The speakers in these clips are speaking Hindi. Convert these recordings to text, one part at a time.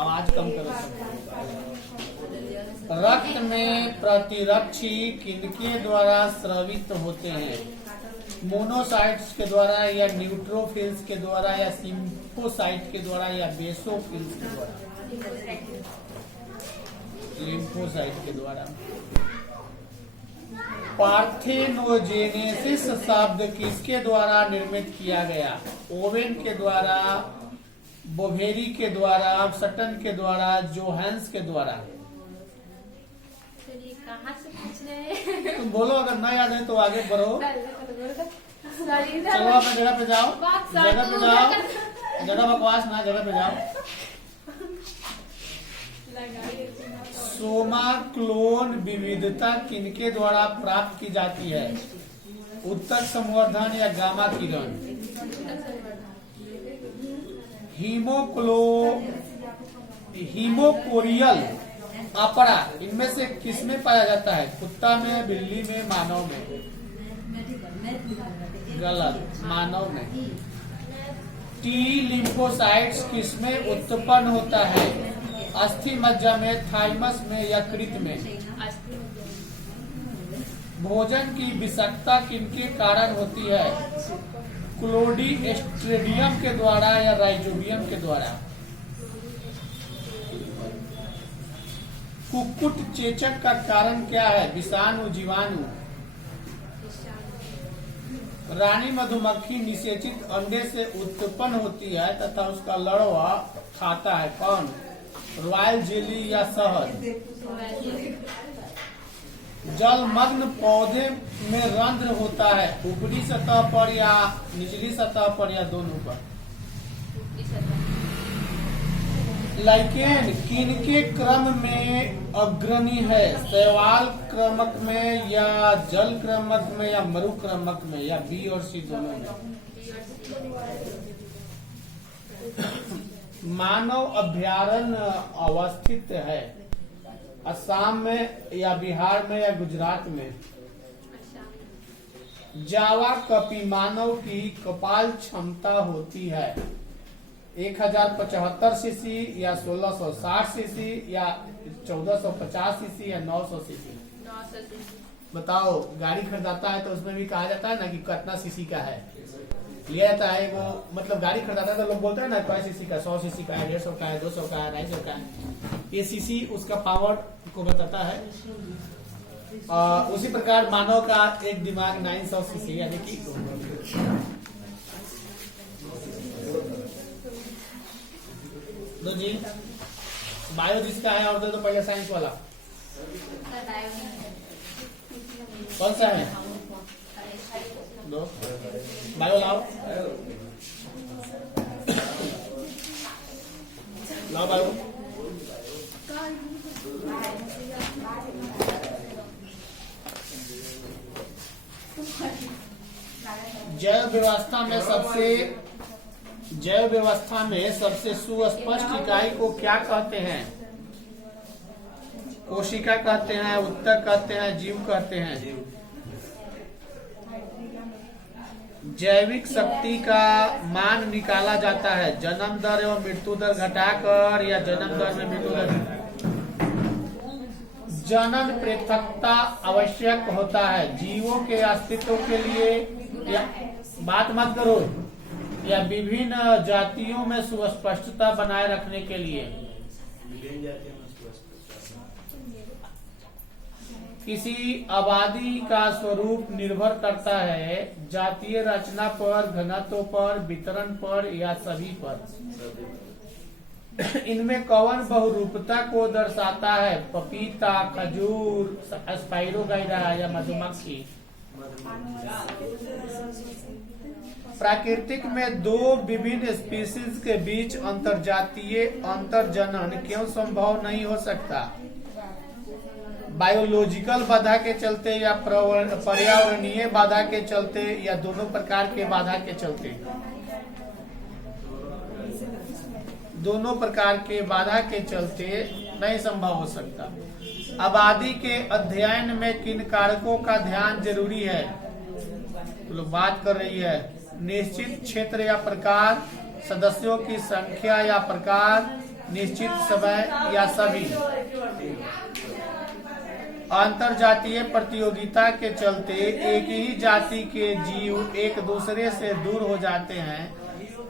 आवाज कम करो सब। रक्त में प्रतिरक्षी किनके द्वारा स्रावित होते हैं? मोनोसाइट्स के द्वारा या न्यूट्रोफिल्स के द्वारा या सिम्फोसाइट के द्वारा या बेसोफिल्स के द्वारा? लिम्फोसाइट के द्वारा। पार्थेनोजेनेसिस शब्द किसके द्वारा निर्मित किया गया? ओवेन के द्वारा, बोवेरी के द्वारा, सटन के द्वारा, जोहान्स के द्वारा? कहाँ से पूछ रहे हैं? तुम बोलो, अगर नहीं याद है तो आगे बढ़ो। चलो अपने जगह पे जाओ, जगह पे जाओ, जगह बकवास ना, जगह पे जाओ। सोमा क्लोन विविधता किनके द्वारा प्राप्त की जाती है? उत्तक संवर्धन या गामा किरण? हीमोकोरियल अपरा इनमें से किसमें पाया जाता है? कुत्ता में, बिल्ली में, मानव में? गलत, मानव में। टी लिम्फोसाइट्स किसमें उत्पन्न होता है? अस्थि मज्जा में, थाइमस में या कृत में? भोजन की विषाक्तता किनके कारण होती है? क्लोस्ट्रिडियम के द्वारा या राइजोबियम के द्वारा? कुक्कुट चेचक का कारण क्या है? विषाणु, जीवाणु? रानी मधुमक्खी निषेचित अंडे से उत्पन्न होती है तथा उसका लार्वा खाता है, कौन? रॉयल जेली या शहद? जलमग्न पौधे में रंध्र होता है ऊपरी सतह पर या निचली सतह पर या दोनों पर? लाइकेन किनके क्रम में अग्रणी है? शैवाल क्रमक में या जल क्रमक में या मरु क्रमक में या बी और सी दोनों में? मानव अभ्यारण्य अवस्थित है असम में या बिहार में या गुजरात में? जावा कपी मानव की कपाल क्षमता होती है 1075 सीसी या 1660 सीसी या 1450 सीसी या 900 सीसी? बताओ, गाड़ी खरीदाता है तो उसमें भी कहा जाता है ना कि कितना सीसी का है, लिया जाता है वो, मतलब गाड़ी खरीदाता है तो लोग बोलते हैं ना क्या सीसी का, 100 सीसी का है, 150 का है, 200 का है, 250 का है। ये सीसी उसका पावर को बताता है। उसी प्रकार मानव का एक दिमाग 900 सीसी यानी कि दो जी। बायो जिसका है और दे दो पहले साइंस वाला। कौन सा है? दो बायो लाओ, लाओ बायो। जैव व्यवस्था में सबसे सुस्पष्ट इकाई को क्या कहते हैं? कोशिका कहते हैं, उत्तक कहते हैं, जीव कहते हैं? जैविक शक्ति का मान निकाला जाता है जन्म दर एवं मृत्यु दर घटाकर या जन्म दर में मृत्यु दर? जनन पृथकता आवश्यक होता है जीवों के अस्तित्व के लिए या बात मत करो, या विभिन्न जातियों में सुस्पष्टता बनाए रखने के लिए? किसी आबादी का स्वरूप निर्भर करता है जातीय रचना पर, घनत्व पर, वितरण पर या सभी पर? इनमें कौन बहुरूपता को दर्शाता है? पपीता, खजूर, स्पाइरोगाइरा या मधुमक्खी? प्रकृति में दो विभिन्न स्पीशीज के बीच अंतरजातीय अंतरजनन क्यों संभव नहीं हो सकता? बायोलॉजिकल बाधा के चलते या पर्यावरणीय बाधा के चलते या दोनों प्रकार के बाधा के चलते? दोनों प्रकार के बाधा के चलते नहीं संभव हो सकता। आबादी के अध्ययन में किन कारकों का ध्यान जरूरी है? तो लोग बात कर रही है निश्चित क्षेत्र या प्रकार, सदस्यों की संख्या या प्रकार, निश्चित समय या सभी। अंतरजातीय प्रतियोगिता के चलते एक ही जाति के जीव एक दूसरे से दूर हो जाते हैं।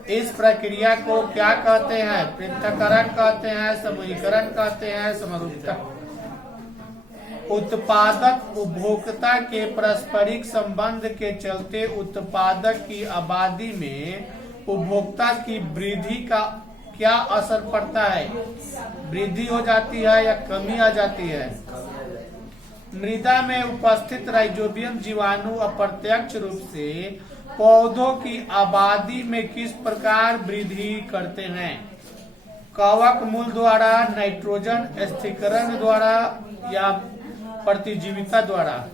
इस प्रक्रिया को क्या कहते हैं? पृथक्करण कहते हैं, समूहीकरण कहते हैं, समरूपता। उत्पादक उपभोक्ता के पारस्परिक संबंध के चलते उत्पादक की आबादी में उपभोक्ता की वृद्धि का क्या असर पड़ता है? वृद्धि हो जाती है या कमी आ जाती है? मृदा में उपस्थित राइजोबियम जीवाणु अप्रत्यक्ष रूप से पौधों की आबादी में किस प्रकार वृद्धि करते हैं? कवक मूल द्वारा, नाइट्रोजन स्थिरीकरण द्वारा या प्रतिजीविता द्वारा?